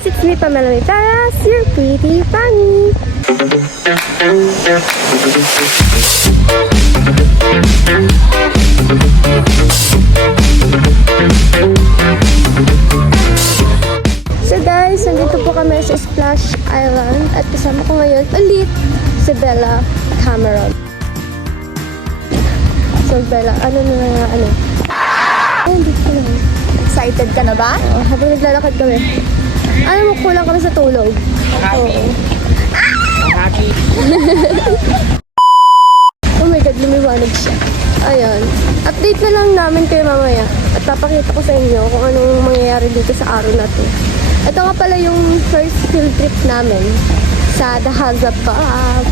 guys, it's me, Pamela Taras, your pretty Pami. So guys, nandito po kami sa Splash Island at kasama ko ngayon ulit si Bella Cameron. So Bella, ano? Ay, hindi ko lang. Excited ka na ba? Oo, habang naglalakad kami. Alam mo, kulang kami sa tulog. Oo. Happy. Oh my God, lumiwanag siya. Ayun. Update na lang namin kayo mamaya. At papakita ko sa inyo kung anong mangyayari dito sa araw na to. Ito nga pala yung first field trip namin sa The Haza Park.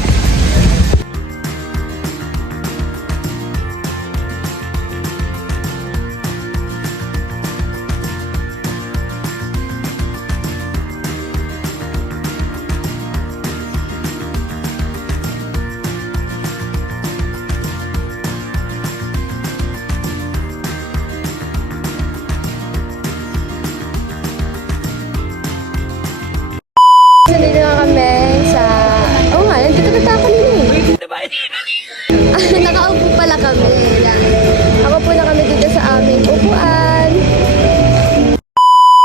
Nandito na kami sa... Oo nga, nandito na tayo kanina eh. Nakaupo pala kami. Ako po na kami dito sa aming upuan.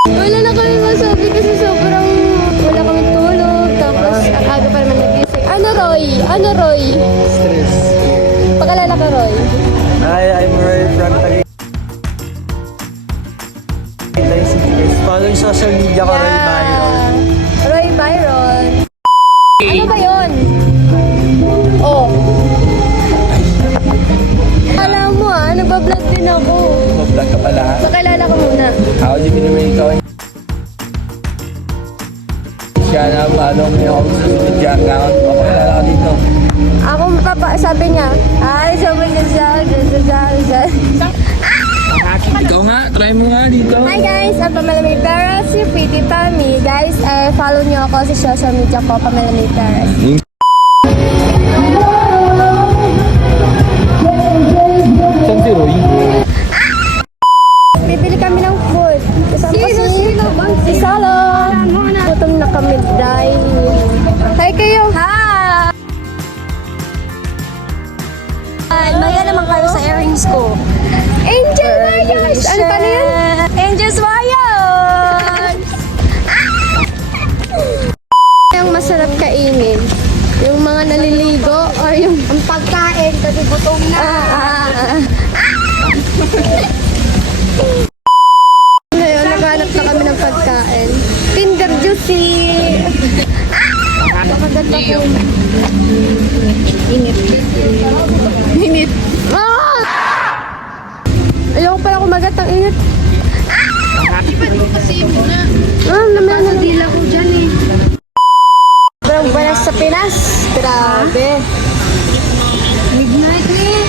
Wala na kami masabi kasi sobrang wala kami tulog. Tapos ang aga pa naman nagising. Ano Roy? Stress. Pakalala ka, Roy. Hi, I'm Roy from Taguig. Follow yung social media ko, Roy Byron. Roy Byron. Ano ba yun? Oh. Alam mo nagbablog din ako. Mag-vlog ka pala. Pakilala ka muna. Ako yung binimay ikaw. Siya na follow mo yung sa social media account. Papakilala ka dito. Ako sabi niya, ay, sabi niya. Ikaw nga, try mo nga dito. Hi guys, I'm Pamela May Taras, your pretty Pami. Guys, follow niyo ako sa social media ko, Pamela May Taras. Saan si Roy? Bibili kami ng food. Kasama si Salo. Gutom na kami, dahil. Hi kayo. Maya naman kayo sa earrings ko. Angel Mayos! Ano pa na yan? Angels Mayon! Yung masarap kainin. Yung mga naliligo or yung Ang pagkain, kasi gutom na. Ngayon, naghanap na kami ng pagkain. Kinder Juicy! Nakagat ako. Init. Ayoko pala kumagat ang init. Di ba ito kasi muna? Naman na Dila ko dyan eh. Sobrang balas sa Pinas. Grabe. Midnight eh.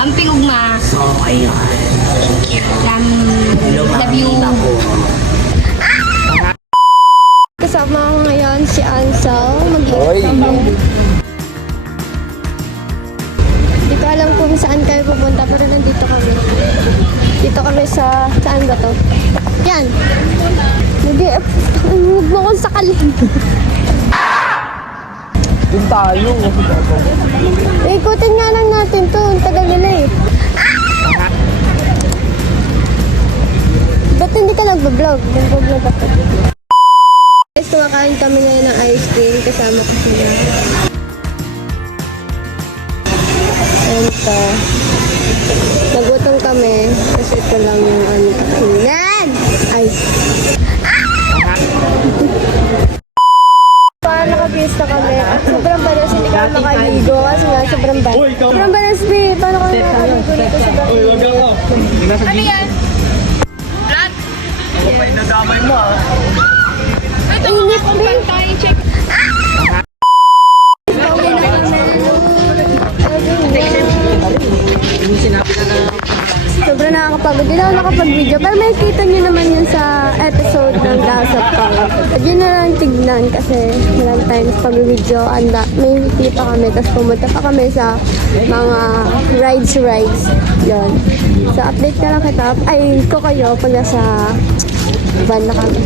Ang pingugma. So, ayun. Love you. Kasama ko ngayon si Ansel. Oy. Mag-iit kami. Hindi ko alam kung saan kayo pupunta pero nandito kami. Dito kami sa... Saan ba to? Yan. Huwag mo akong sakalin. Doon tayo. Ikutin nga lang natin to. Ang tagal nila eh. Ba't hindi ka nagbablog? Nagbablog ako. Guys, kumakain kami ngayon ng ice cream. Kasama ko sila. Ito. Nagutom kami. Kasi ito lang yung ano. Yan! Ay! Paano nakapista kami? At sobrang balas, hindi kami makaligo. Kasi nga, sobrang balas. Sobrang balas, babe. Paano kami makaligo dito sa balas? Ano yan? May nadamay mo Ito mga kumpang tayo check. Sobrang nakakapagod. Hindi ako nakapag-video. Pero may kita nyo naman yun sa episode ng Dasap Pang. At yun na lang tignan kasi malang times pag-video. May hindi pa kami. Tapos pumunta pa kami sa mga rides. Yun. So, update na lang kita. Ay, ko kayo pag nasa van na kami.